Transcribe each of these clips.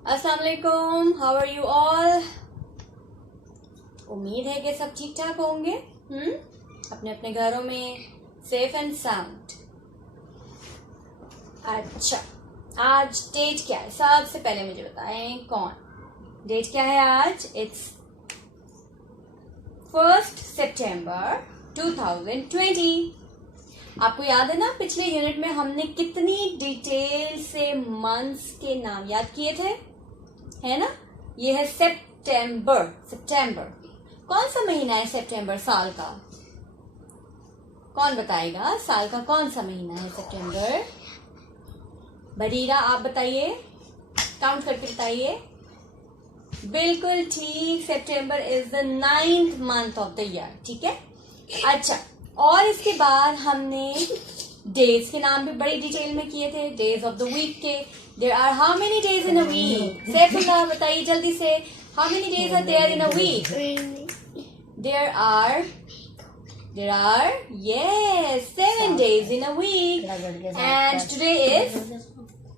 अस्सलाम वालेकुम, how are you all. उम्मीद है कि सब ठीक ठाक होंगे। अपने अपने घरों में सेफ एंड साउंड। अच्छा, आज डेट क्या है? सबसे पहले मुझे बताएं कौन। डेट क्या है आज? इट्स 1 सितंबर 2020। आपको याद है ना, पिछले यूनिट में हमने कितनी डिटेल से मंथ्स के नाम याद किए थे, है ना। ये है सितंबर। सितंबर कौन सा महीना है? सितंबर साल का कौन बताएगा? साल का कौन सा महीना है सितंबर? बरीरा आप बताइए, काउंट करके बताइए। बिल्कुल ठीक, सितंबर is the 9th month of the year. ठीक है। अच्छा, और इसके बाद हमने डेज के नाम भी बड़ी डिटेल में किए थे, डेज ऑफ द वीक के। There are how many days in a week? Saifullah बताइए जल्दी से, how many days are there in a week? There are yes 7 days in a week, and today is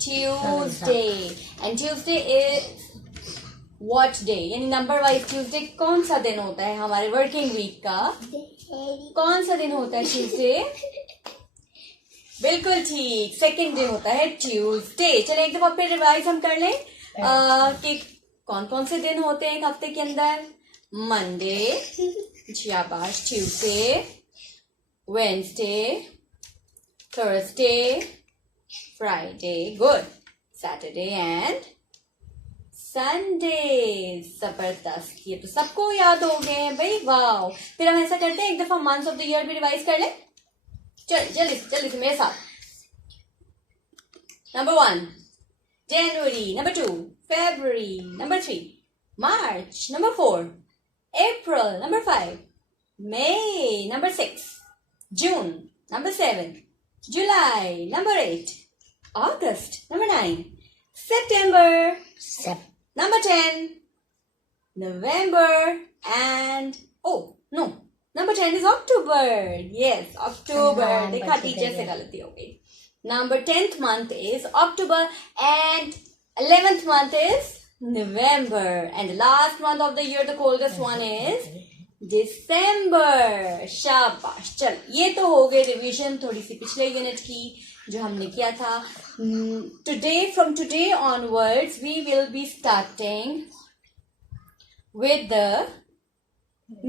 Tuesday, and Tuesday is what day? यानी number wise Tuesday कौन सा दिन होता है हमारे वर्किंग वीक का? कौन सा दिन होता है ट्यूसडे? बिल्कुल ठीक, सेकंड डे होता है ट्यूसडे। चले एक दफा फिर रिवाइज हम कर लें कि कौन कौन से दिन होते हैं एक हफ्ते के अंदर। मंडे, शाबाश, Tuesday, Wednesday, Thursday, Friday, good, Saturday and Sunday. जबरदस्त, ये तो सबको याद हो गए हैं भाई, वाह। फिर हम ऐसा करते हैं, एक दफा मंथ्स ऑफ द ईयर भी रिवाइज कर लें। चल जल्दी से मेरे साथ। Number 1 January, number 2 February, number 3 March, number 4 April, number 5 May, number 6 June, number 7 July, number 8 August, number 9 September, number 10 November, and oh no, number 10 is October. Yes, October. देखा, teacher से गलती हो गई। Number 10th month is October, and 11th month is November, and the last month of the year, the coldest one, is December. शाबाश। चल, ये तो हो गई रिवीजन थोड़ी सी पिछले यूनिट की जो हमने किया था। From today onwards we will be starting with the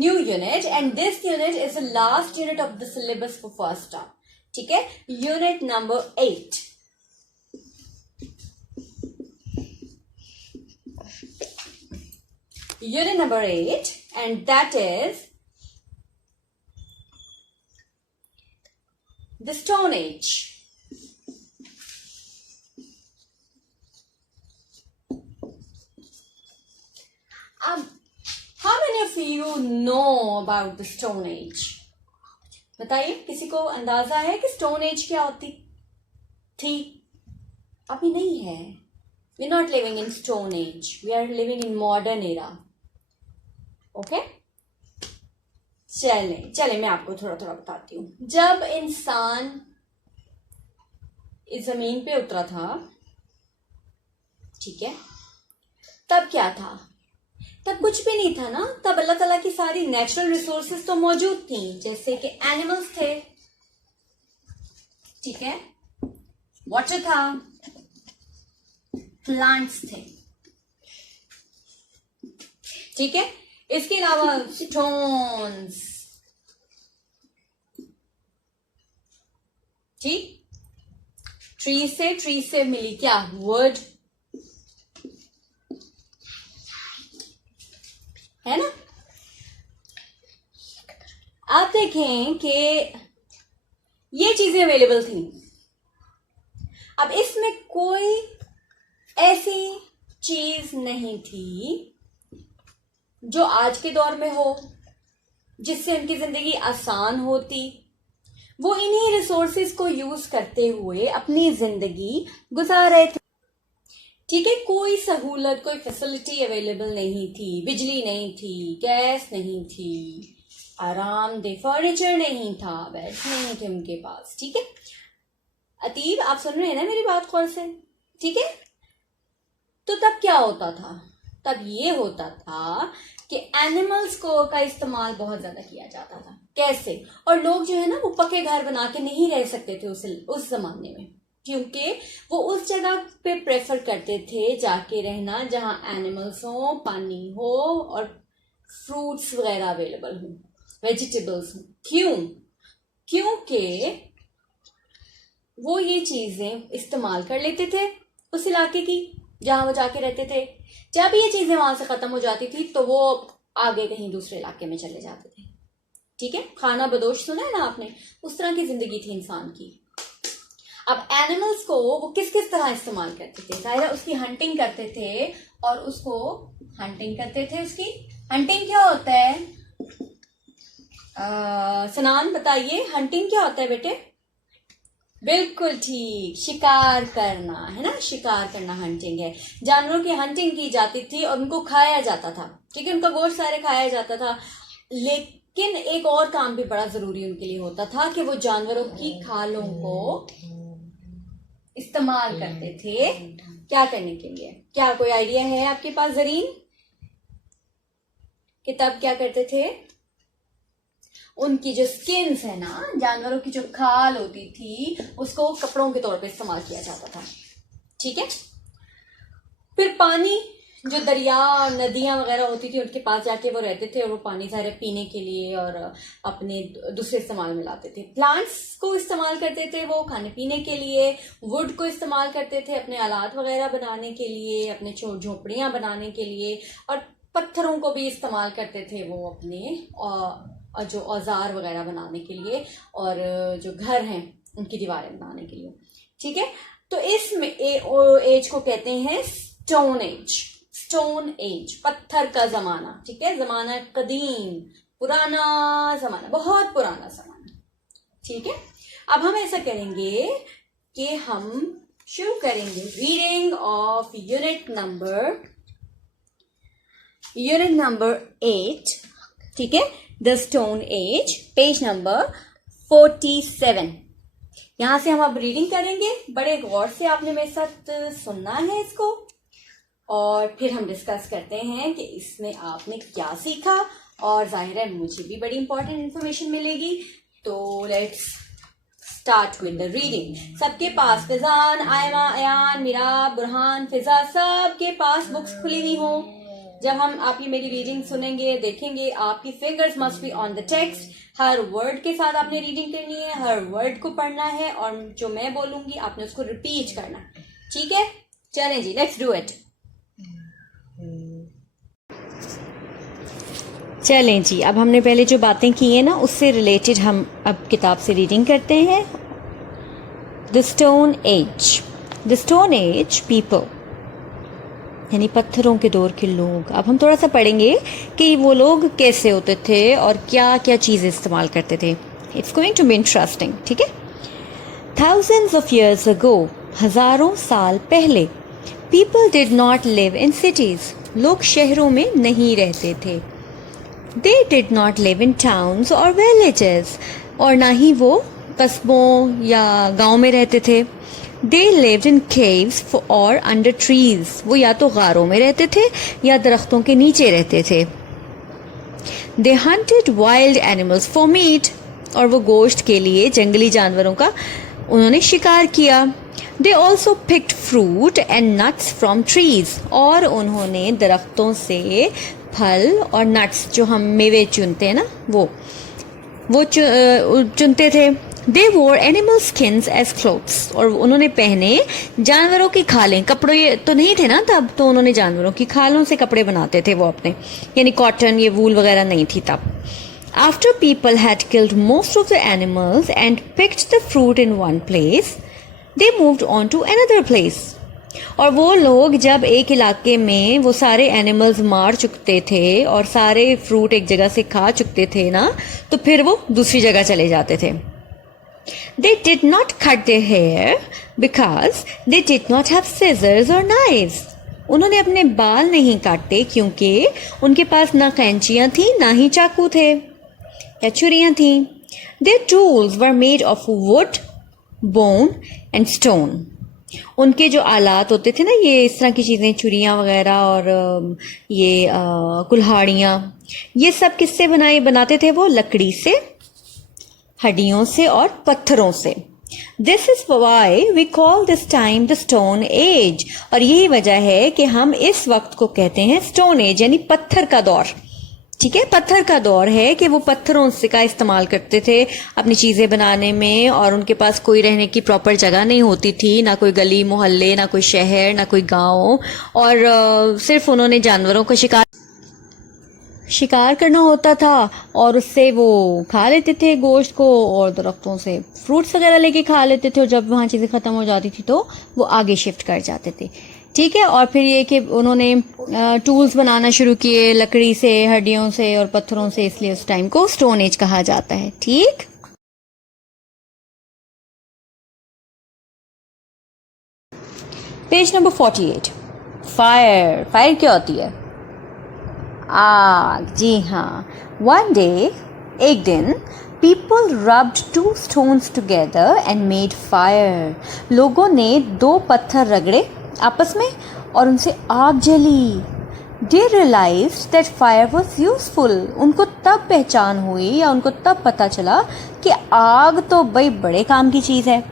new unit, and this unit is the last unit of the syllabus for first term. ठीक है, unit number 8। Unit number 8, and that is the Stone Age. How many of you know about the Stone Age? बताइए, किसी को अंदाजा है कि stone age क्या होती थी? अभी नहीं है। We are not living in Stone Age. We are living in modern era. Okay, चले मैं आपको थोड़ा थोड़ा बताती हूँ। जब इंसान इस जमीन पे उतरा था, ठीक है, तब क्या था? तब कुछ भी नहीं था ना। तब अल्लाह ताला की सारी नेचुरल रिसोर्सेज तो मौजूद थी, जैसे कि एनिमल्स थे, ठीक है, वाटर था, प्लांट्स थे, ठीक है, इसके अलावा स्टोन्स, ठीक, ट्री से मिली क्या? वुड, है ना। आप देखें कि ये चीजें अवेलेबल थी। अब इसमें कोई ऐसी चीज नहीं थी जो आज के दौर में हो जिससे उनकी जिंदगी आसान होती। वो इन्हीं रिसोर्सेज को यूज करते हुए अपनी जिंदगी गुजार रहे थे, ठीक है। कोई सहूलत, कोई फैसिलिटी अवेलेबल नहीं थी। बिजली नहीं थी, गैस नहीं थी, आरामदेह फर्नीचर नहीं था, बेड नहीं थे उनके पास, ठीक है। अतीब, आप सुन रहे हैं ना मेरी बात गौर से? ठीक है। तो तो तब क्या होता था? तब ये होता था कि एनिमल्स को का इस्तेमाल बहुत ज्यादा किया जाता था। कैसे? और लोग जो है ना वो पक्के घर बना के नहीं रह सकते थे उस जमाने में, क्योंकि वो उस जगह पे प्रेफर करते थे जाके रहना जहां एनिमल्स हो, पानी हो और फ्रूट्स वगैरह अवेलेबल हो, वेजिटेबल्स हो। क्यों? क्योंकि वो ये चीजें इस्तेमाल कर लेते थे उस इलाके की जहां वो जाके रहते थे। जब ये चीजें वहां से खत्म हो जाती थी तो वो आगे कहीं दूसरे इलाके में चले जाते थे। ठीक है, खाना बदोश सुना है ना आपने, उस तरह की जिंदगी थी इंसान की। अब एनिमल्स को वो किस किस तरह इस्तेमाल करते थे? जाहिर उसकी हंटिंग करते थे और उसको उसकी हंटिंग क्या होता है? सनान बताइए, हंटिंग क्या होता है बेटे? बिल्कुल ठीक, शिकार करना है ना, शिकार करना हंटिंग है। जानवरों की हंटिंग की जाती थी और उनको खाया जाता था। ठीक है, उनका गोश्त सारे खाया जाता था, लेकिन एक और काम भी बड़ा जरूरी उनके लिए होता था कि वो जानवरों की खालों को इस्तेमाल करते थे। क्या करने के लिए? क्या कोई आइडिया है आपके पास जरीन? कि तब क्या करते थे? उनकी जो स्किन्स है ना, जानवरों की जो खाल होती थी, उसको कपड़ों के तौर पे इस्तेमाल किया जाता था। ठीक है, फिर पानी, जो दरिया और नदियां वगैरह होती थी उनके पास जाके वो रहते थे और वो पानी सारे पीने के लिए और अपने दूसरे इस्तेमाल में लाते थे। प्लांट्स को इस्तेमाल करते थे वो खाने पीने के लिए, वुड को इस्तेमाल करते थे अपने आलात वगैरह बनाने के लिए, अपने झोपड़ियां बनाने के लिए, और पत्थरों को भी इस्तेमाल करते थे वो अपने जो औजार वगैरह बनाने के लिए और जो घर हैं उनकी दीवारें बनाने के लिए। ठीक है, तो इस एज को कहते हैं स्टोन एज। स्टोन एज, पत्थर का जमाना। ठीक है, जमाना कदीम, पुराना जमाना, बहुत पुराना जमाना। ठीक है, अब हम ऐसा करेंगे कि हम शुरू करेंगे रीडिंग ऑफ यूनिट नंबर 8। ठीक है, the stone as, page number 47। यहां से हम अब रीडिंग करेंगे। बड़े गौर से आपने मेरे साथ सुनना है इसको, और फिर हम डिस्कस करते हैं कि इसमें आपने क्या सीखा, और जाहिर है मुझे भी बड़ी इंपॉर्टेंट इंफॉर्मेशन मिलेगी। तो let's start with the reading. सबके पास, फिजान, आयमा, अयान, मीरा, बुरहान, फिजा, सबके पास बुक्स खुली हुई हों। जब हम आपकी मेरी रीडिंग सुनेंगे, देखेंगे, आपकी fingers must be on the text. Her word के साथ आपने रीडिंग करनी है, हर वर्ड को पढ़ना है, और जो मैं बोलूंगी आपने उसको रिपीट करना। ठीक है, चलें जी, लेट्स डू इट। चलें जी, अब हमने पहले जो बातें की हैं ना, उससे रिलेटेड हम अब किताब से रीडिंग करते हैं। The stone as. The stone as people, यानी पत्थरों के दौर के लोग। अब हम थोड़ा सा पढ़ेंगे कि वो लोग कैसे होते थे और क्या क्या चीज़ें इस्तेमाल करते थे। It's going to be interesting. ठीक है, थाउजेंड्स ऑफ ईयर्स अगो, हजारों साल पहले, people did not live in cities, लोग शहरों में नहीं रहते थे। They did not live in towns और विलेजेस, और ना ही वो कस्बों या गांव में रहते थे। They lived in caves or under trees. वो या तो गारों में रहते थे या दरख्तों के नीचे रहते थे। They hunted wild animals for meat. और वो गोश्त के लिए जंगली जानवरों का उन्होंने शिकार किया। They also picked fruit and nuts from trees. और उन्होंने दरख्तों से फल और नट्स, जो हम मेवे चुनते हैं ना, वो चुनते थे। They wore animal skins as clothes. और उन्होंने पहने जानवरों की खालें। कपड़े तो नहीं थे ना तब, तो उन्होंने जानवरों की खालों से कपड़े बनाते थे वो अपने, यानी कॉटन, ये वूल वगैरह नहीं थी तब। After people had killed most of the animals and picked the fruit in one place, they moved on to another place. और वो लोग जब एक इलाके में वो सारे एनिमल्स मार चुकते थे और सारे फ्रूट एक जगह से खा चुकते थे ना, तो फिर वो दूसरी जगह चले जाते थे। They did not cut their hair because they did not have scissors or knives. उन्होंने अपने बाल नहीं काटे क्योंकि उनके पास ना कैंचियां थी ना ही चाकू थे या छुरियां थी। Their tools were made of wood, bone and stone. उनके जो आलात होते थे ना, ये इस तरह की चीज़ें, चुड़ियाँ वगैरह और ये कुल्हाड़ियाँ, ये सब किससे बनाते थे वो? लकड़ी से, हड्डियों से और पत्थरों से। This is why we call this time the stone age. और यही वजह है कि हम इस वक्त को कहते हैं स्टोन एज, यानी पत्थर का दौर। ठीक है, पत्थर का दौर है कि वो पत्थरों से का इस्तेमाल करते थे अपनी चीजें बनाने में, और उनके पास कोई रहने की प्रॉपर जगह नहीं होती थी, ना कोई गली मोहल्ले, ना कोई शहर, ना कोई गांव, और सिर्फ उन्होंने जानवरों का शिकार करना होता था, और उससे वो खा लेते थे गोश्त को, और दरख्तों से फ्रूट्स वगैरह लेके खा लेते थे, और जब वहाँ चीज़ें ख़त्म हो जाती थी तो वो आगे शिफ्ट कर जाते थे। ठीक है, और फिर ये कि उन्होंने टूल्स बनाना शुरू किए लकड़ी से, हड्डियों से और पत्थरों से, इसलिए उस टाइम को स्टोन एज कहा जाता है। ठीक, पेज नंबर 48। फायर। फायर क्या होती है? आग। जी हाँ। वन डे, एक दिन, people rubbed two stones together and made fire. लोगों ने दो पत्थर रगड़े आपस में और उनसे आग जली। They realised that fire was useful. उनको तब पहचान हुई, या उनको तब पता चला कि आग तो भाई बड़े काम की चीज़ है।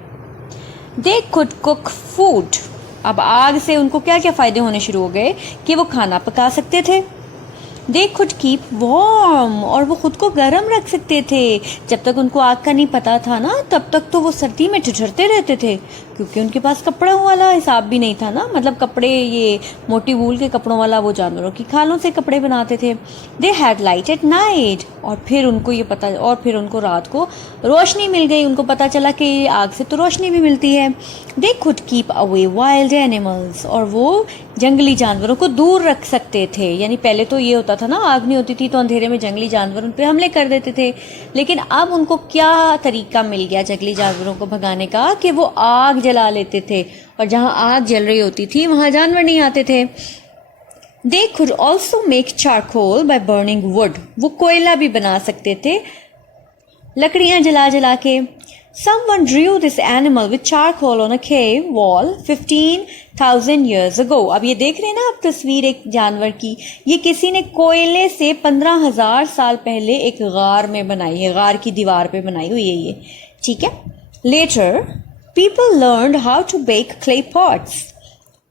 They could cook food. अब आग से उनको क्या क्या फ़ायदे होने शुरू हो गए कि वो खाना पका सकते थे। दे कुड कीप वार्म, और वो खुद को गर्म रख सकते थे। जब तक उनको आग का नहीं पता था ना, तब तक तो वो सर्दी में ठिठुरते रहते थे, क्योंकि उनके पास कपड़ा वाला हिसाब भी नहीं था ना, मतलब कपड़े, ये मोटी वूल के कपड़ों वाला, वो जानवरों की खालों से कपड़े बनाते थे। They head light at night, और फिर उनको रात को रोशनी मिल गई। उनको पता चला कि आग से तो रोशनी भी मिलती है। They could keep away wild animals, और वो जंगली जानवरों को दूर रख सकते थे। यानी पहले तो ये होता था ना, आग नहीं होती थी तो अंधेरे में जंगली जानवर उन पर हमले कर देते थे, लेकिन अब उनको क्या तरीका मिल गया जंगली जानवरों को भगाने का, कि वो आग जला लेते थे, और जहां आग जल रही होती थी वहां जानवर नहीं आते थे। They could also make charcoal by burning would. वो कोयला भी बना सकते थे लकड़ियां जला जला के। Someone drew this animal with charcoal on a cave wall 15,000 years ago. अब ये देख रहे हैं ना आप तस्वीर एक जानवर की, ये किसी ने कोयले से 15,000 साल पहले एक गार में बनाई है, गार की दीवार पे बनाई हुई है ये। ठीक है। Later, people learned how to bake clay pots.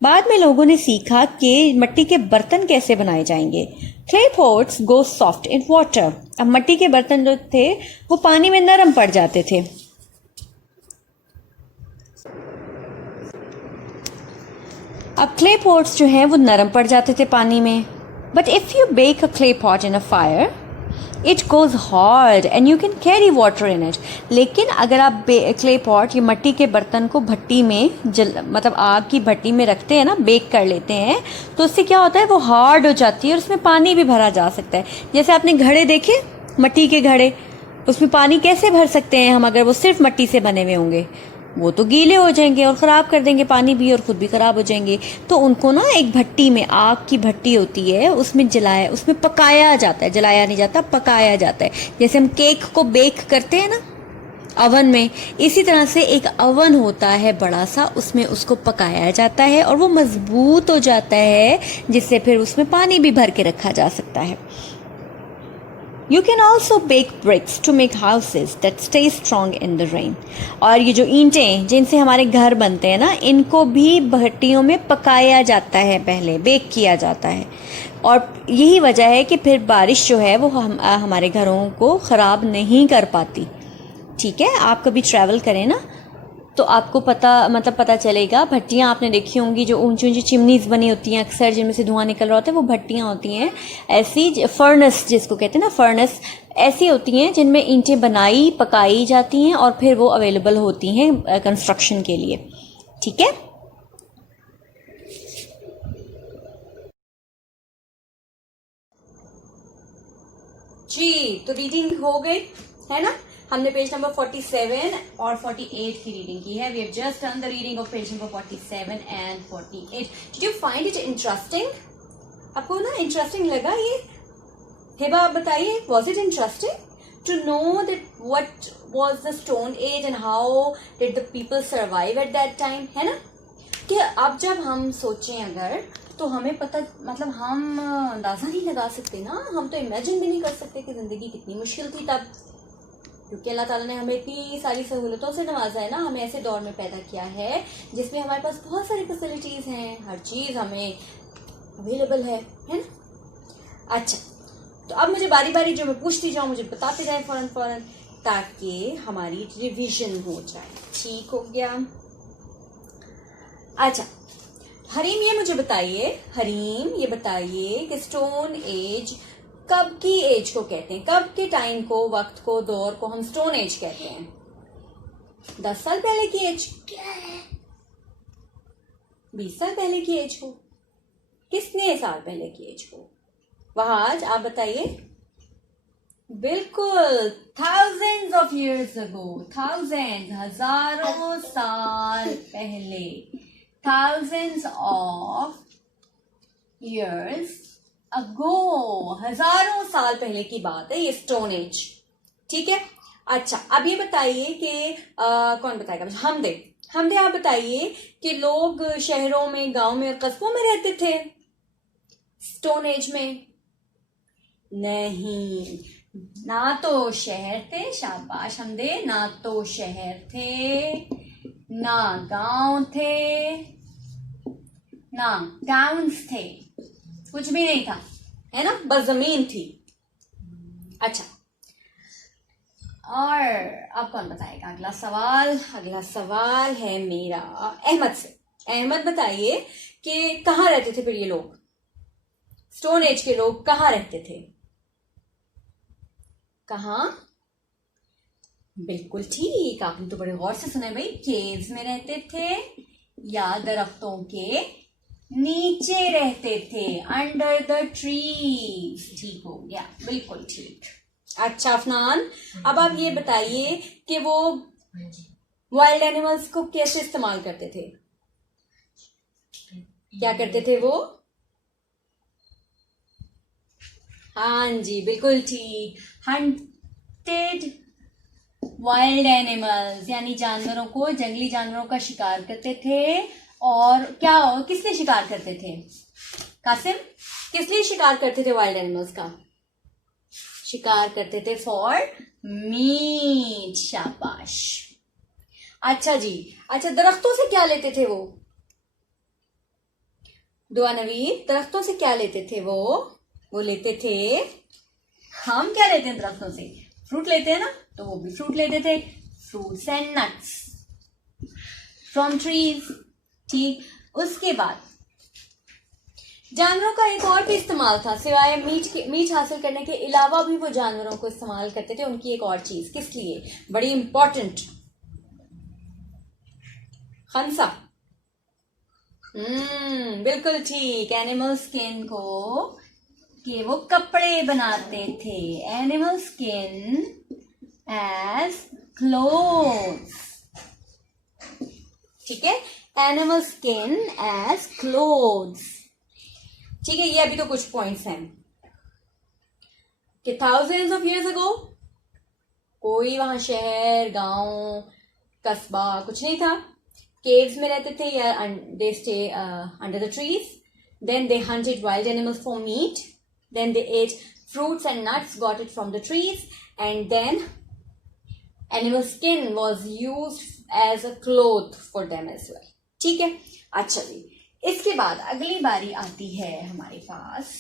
बाद में लोगों ने सीखा कि मिट्टी के बर्तन कैसे बनाए जाएंगे। Clay pots go soft in water. अब मिट्टी के बर्तन जो थे वो पानी में नरम पड़ जाते थे। अब क्ले पॉट्स जो हैं वो नरम पड़ जाते थे पानी में। But if you bake a clay pot in a fire, it goes hard and you can carry water in it. लेकिन अगर आप क्ले पॉट, ये मिट्टी के बर्तन को भट्टी में मतलब आग की भट्टी में रखते हैं ना, बेक कर लेते हैं, तो उससे क्या होता है, वो हार्ड हो जाती है और उसमें पानी भी भरा जा सकता है। जैसे आपने घड़े देखे, मिट्टी के घड़े, उसमें पानी कैसे भर सकते हैं हम अगर वो सिर्फ मिट्टी से बने हुए होंगे? वो तो गीले हो जाएंगे और ख़राब कर देंगे पानी भी, और ख़ुद भी ख़राब हो जाएंगे। तो उनको ना एक भट्टी में, आग की भट्टी होती है, उसमें पकाया जाता है, जलाया नहीं जाता, पकाया जाता है। जैसे हम केक को बेक करते हैं ना अवन में, इसी तरह से एक अवन होता है बड़ा सा, उसमें उसको पकाया जाता है और वो मजबूत हो जाता है, जिससे फिर उसमें पानी भी भर के रखा जा सकता है। You can also bake bricks to make houses that stay strong in the rain. और ये जो ईंटें जिनसे हमारे घर बनते हैं ना, इनको भी भट्टियों में पकाया जाता है, पहले बेक किया जाता है, और यही वजह है कि फिर बारिश जो है वो हमारे घरों को ख़राब नहीं कर पाती। ठीक है, आप कभी ट्रैवल करें ना तो आपको पता चलेगा। भट्टियाँ आपने देखी होंगी जो ऊंची ऊंची चिमनीज बनी होती हैं अक्सर, जिनमें से धुआं निकल रहा होता है, वो भट्टियाँ होती हैं। ऐसी फर्नेस जिसको कहते हैं ना, फर्नेस ऐसी होती हैं जिनमें ईंटें पकाई जाती हैं और फिर वो अवेलेबल होती हैं कंस्ट्रक्शन के लिए। ठीक है, जी तो रीडिंग हो गई है ना। हमने पेज नंबर 47 और 48 की रीडिंग की है। We have just done the reading of page number 47 and 48। Did you find it interesting? आपको ना इंटरेस्टिंग लगा ये? हिबा आप बताइए, was it interesting to know that what was the stone age and how did the people survive at that time, है ना? अब जब हम सोचें अगर, तो हमें पता, मतलब हम अंदाजा नहीं लगा सकते ना, हम तो इमेजिन भी नहीं कर सकते कि जिंदगी कितनी मुश्किल थी तब, क्योंकि अल्लाह ताला ने हमें इतनी सारी सहूलतों से नवाजा है ना, हमें ऐसे दौर में पैदा किया है जिसमें हमारे पास बहुत सारी फैसिलिटीज हैं, हर चीज हमें अवेलेबल है ना। अच्छा, तो अब मुझे बारी बारी जो मैं पूछती जाऊं मुझे बताते जाए फौरन फौरन, ताकि हमारी रिवीजन हो जाए। ठीक हो गया। अच्छा हरीम ये बताइए कि स्टोन एज कब की एज को कहते हैं, कब के टाइम को, वक्त को, दौर को हम स्टोन एज कहते हैं? 10 साल पहले की एज, 20 साल पहले की एज को, कितने साल पहले की एज को? वहाज आप बताइए। बिल्कुल, thousands of years ago, thousands, हजारों साल पहले, thousands of years ago, हजारों साल पहले की बात है ये स्टोन एज। ठीक है। अच्छा अब ये बताइए कि कौन बताएगा? हमदे आप बताइए कि लोग शहरों में, गांव में और कस्बों में रहते थे स्टोन एज में? नहीं, ना तो शहर थे, शाबाश हमदे, ना तो शहर थे, ना गांव थे, ना टाउन्स थे, कुछ भी नहीं था, है ना, बस जमीन थी। अच्छा, और अब कौन बताएगा? अगला सवाल है मेरा अहमद से। अहमद बताइए कि कहाँ रहते थे फिर ये लोग, स्टोन एज के लोग कहाँ रहते थे? कहाँ? बिल्कुल ठीक, आपने तो बड़े गौर से सुना है भाई। केव्स में रहते थे या दरख्तों के नीचे रहते थे, अंडर द ट्रीज। ठीक हो गया, बिल्कुल ठीक। अच्छा अफनान, अब आप ये बताइए कि वो वाइल्ड एनिमल्स को कैसे इस्तेमाल करते थे? क्या करते थे वो? हाँ जी बिल्कुल ठीक, हंटेड वाइल्ड एनिमल्स, यानी जानवरों को, जंगली जानवरों का शिकार करते थे। और क्या, किस लिए शिकार करते थे कासिम? किस लिए शिकार करते थे वाइल्ड एनिमल्स का? शिकार करते थे फॉर मीट। शाबाश। अच्छा जी, अच्छा दरख्तों से क्या लेते थे वो? दुआ नवीद, दरख्तों से क्या लेते थे वो लेते थे, हम क्या लेते हैं दरख्तों से? फ्रूट लेते हैं ना, तो वो भी फ्रूट लेते थे, fruits and nuts from trees. ठीक, उसके बाद जानवरों का एक और भी इस्तेमाल था, सिवाय मीट हासिल करने के अलावा भी वो जानवरों को इस्तेमाल करते थे, उनकी एक और चीज, किस लिए? बड़ी इंपॉर्टेंट, खंसा। बिल्कुल ठीक, एनिमल स्किन को के वो कपड़े बनाते थे, एनिमल स्किन एज क्लोथ्स। ठीक है, एनिमल स्किन एज क्लोथ्स। ठीक है, ये अभी तो कुछ पॉइंट्स हैं कि थाउजेंड्स ऑफ इयर्स अगो कोई वहां शहर, गांव, कस्बा कुछ नहीं था, केव्स में रहते थे या they stay under the trees, then they hunted wild animals for meat, then they ate fruits and nuts got it from the trees, and then animal skin was used as a cloth for them as well. ठीक है। अच्छा जी, इसके बाद अगली बारी आती है हमारे पास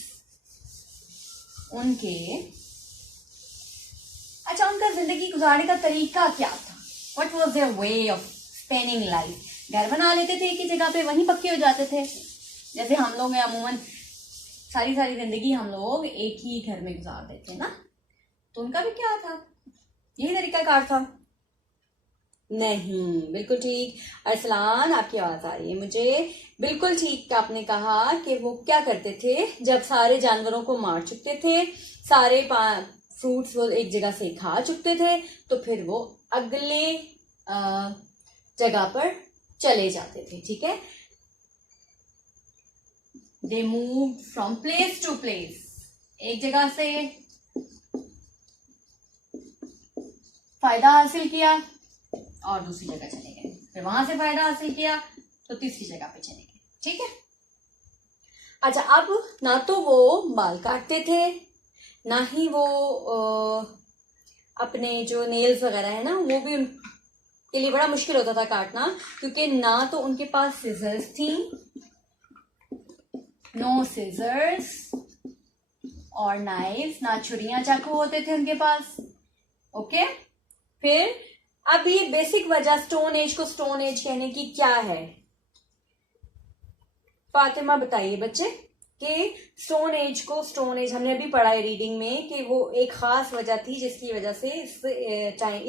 उनके, अच्छा उनका जिंदगी गुजारने का तरीका क्या था? What was their way of spending life? घर बना लेते थे एक ही जगह पे, वहीं पक्के हो जाते थे, जैसे हम लोग हैं अमूमन सारी जिंदगी हम लोग एक ही घर में गुजार देते हैं ना, तो उनका भी क्या था? यही तरीका कार था? नहीं, बिल्कुल ठीक। अरसलान आपकी आवाज आ रही है मुझे, बिल्कुल ठीक आपने कहा कि वो क्या करते थे, जब सारे जानवरों को मार चुकते थे, सारे फ्रूट्स वो एक जगह से खा चुकते थे, तो फिर वो अगले जगह पर चले जाते थे। ठीक है, they moved from place to place, एक जगह से फायदा हासिल किया और दूसरी जगह चले गए, फिर वहां से फायदा हासिल किया तो तीसरी जगह पे चलेंगे, ठीक है। अच्छा, अब ना तो वो बाल काटते थे, ना ही वो अपने जो नेल्स वगैरह है ना, वो भी उनके लिए बड़ा मुश्किल होता था काटना, क्योंकि ना तो उनके पास सिजर्स थी, नो सिजर्स और नाइफ, ना छुरियां चाकू होते थे उनके पास। ओके, फिर अब ये बेसिक वजह स्टोन एज को स्टोन एज कहने की क्या है, फातिमा बताइए बच्चे, कि स्टोन एज को स्टोन एज, हमने अभी पढ़ा है रीडिंग में कि वो एक खास वजह थी जिसकी वजह से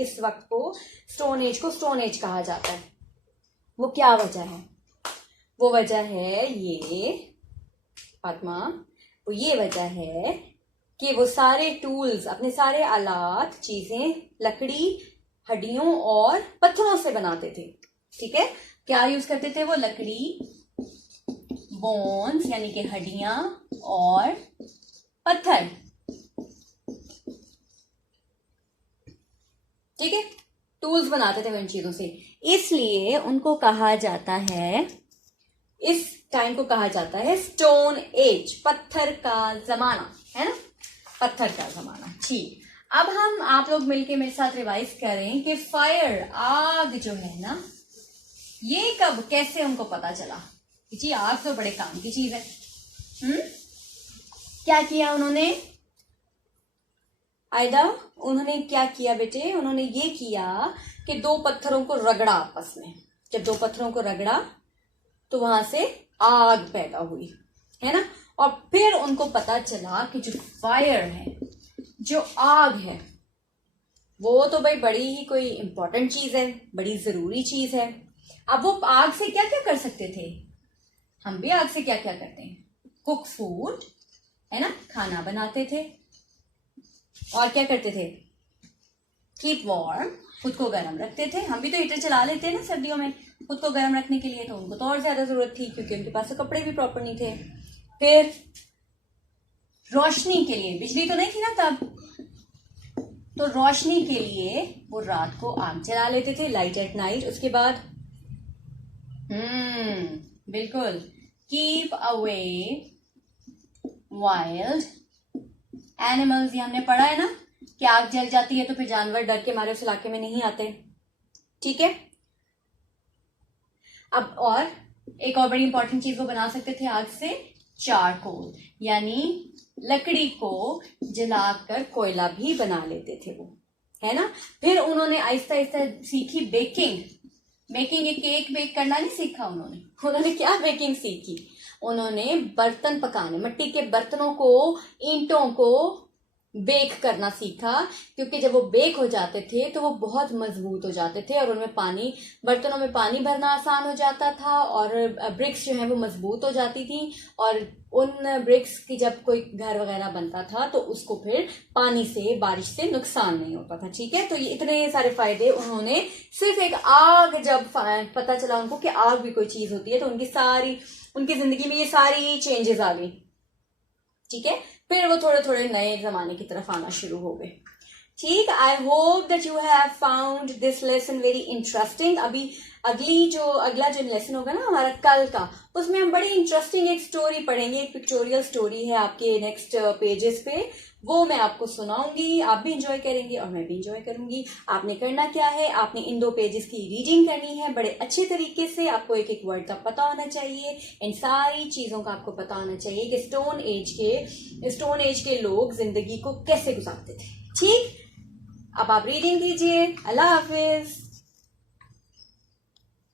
इस वक्त को स्टोन एज कहा जाता है। वो क्या वजह है? वो वजह है ये फातिमा, वो ये वजह है कि वो सारे टूल्स, अपने सारे आलात, चीजें लकड़ी, हड्डियों और पत्थरों से बनाते थे, ठीक है। क्या यूज करते थे वो? लकड़ी, बोन्स यानी कि हड्डियां और पत्थर, ठीक है, टूल्स बनाते थे वो इन चीजों से। इसलिए उनको कहा जाता है, इस टाइम को कहा जाता है स्टोन एज, पत्थर का जमाना, है ना, पत्थर का जमाना। ठीक, अब हम आप लोग मिलके मेरे साथ रिवाइज करें कि फायर, आग जो है ना, ये कब कैसे उनको पता चला जी आग तो बड़े काम की चीज है। क्या किया उन्होंने आयदा? उन्होंने क्या किया बेटे? उन्होंने ये किया कि दो पत्थरों को रगड़ा आपस में। जब दो पत्थरों को रगड़ा तो वहां से आग पैदा हुई, है ना। और फिर उनको पता चला कि जो फायर है, जो आग है, वो तो भाई बड़ी ही कोई इंपॉर्टेंट चीज है, बड़ी जरूरी चीज है। अब वो आग से क्या क्या कर सकते थे? हम भी आग से क्या क्या करते हैं? कुक फूड, है ना, खाना बनाते थे। और क्या करते थे? कीप वार्म, खुद को गर्म रखते थे। हम भी तो हीटर चला लेते हैं ना सर्दियों में खुद को गर्म रखने के लिए, तो उनको तो और ज्यादा जरूरत थी क्योंकि उनके पास तो कपड़े भी प्रॉपर नहीं थे। फिर रोशनी के लिए, बिजली तो नहीं थी ना तब, तो रोशनी के लिए वो रात को आग जला लेते थे, लाइट एट नाइट। उसके बाद बिल्कुल, कीप अवे वाइल्ड एनिमल्स, ये हमने पढ़ा है ना कि आग जल जाती है तो फिर जानवर डर के मारे उस इलाके में नहीं आते, ठीक है। अब और एक और बड़ी इंपॉर्टेंट चीज वो बना सकते थे आग से, चारकोल, यानी लकड़ी को जलाकर कोयला भी बना लेते थे वो, है ना। फिर उन्होंने आहिस्ता आहिस्ता सीखी बेकिंग। एक केक बेक करना नहीं सीखा उन्होंने क्या बेकिंग सीखी? उन्होंने बर्तन पकाने, मिट्टी के बर्तनों को, ईंटों को बेक करना सीखा, क्योंकि जब वो बेक हो जाते थे तो वो बहुत मजबूत हो जाते थे और उनमें पानी, बर्तनों में पानी भरना आसान हो जाता था और ब्रिक्स जो है वो मजबूत हो जाती थी। और उन ब्रिक्स की जब कोई घर वगैरह बनता था तो उसको फिर पानी से, बारिश से नुकसान नहीं होता था, ठीक है। तो ये इतने सारे फायदे उन्होंने, सिर्फ एक आग, जब पता चला उनको कि आग भी कोई चीज होती है, तो उनकी जिंदगी में ये सारी चेंजेस आ गई, ठीक है। फिर वो थोड़े थोड़े नए जमाने की तरफ आना शुरू हो गए, ठीक। I hope that you have found this lesson very interesting. अभी अगला जो लेसन होगा ना हमारा कल का, उसमें हम बड़ी इंटरेस्टिंग एक स्टोरी पढ़ेंगे, एक पिक्चोरियल स्टोरी है आपके नेक्स्ट पेजेस पे, वो मैं आपको सुनाऊंगी। आप भी इंजॉय करेंगे और मैं भी इंजॉय करूंगी। आपने करना क्या है, आपने इन 2 पेजेस की रीडिंग करनी है बड़े अच्छे तरीके से। आपको एक एक वर्ड का पता होना चाहिए, इन सारी चीजों का आपको पता होना चाहिए कि स्टोन एज के लोग जिंदगी को कैसे गुजारते थे, ठीक। अब आप रीडिंग कीजिए। अल्लाह हाफिज।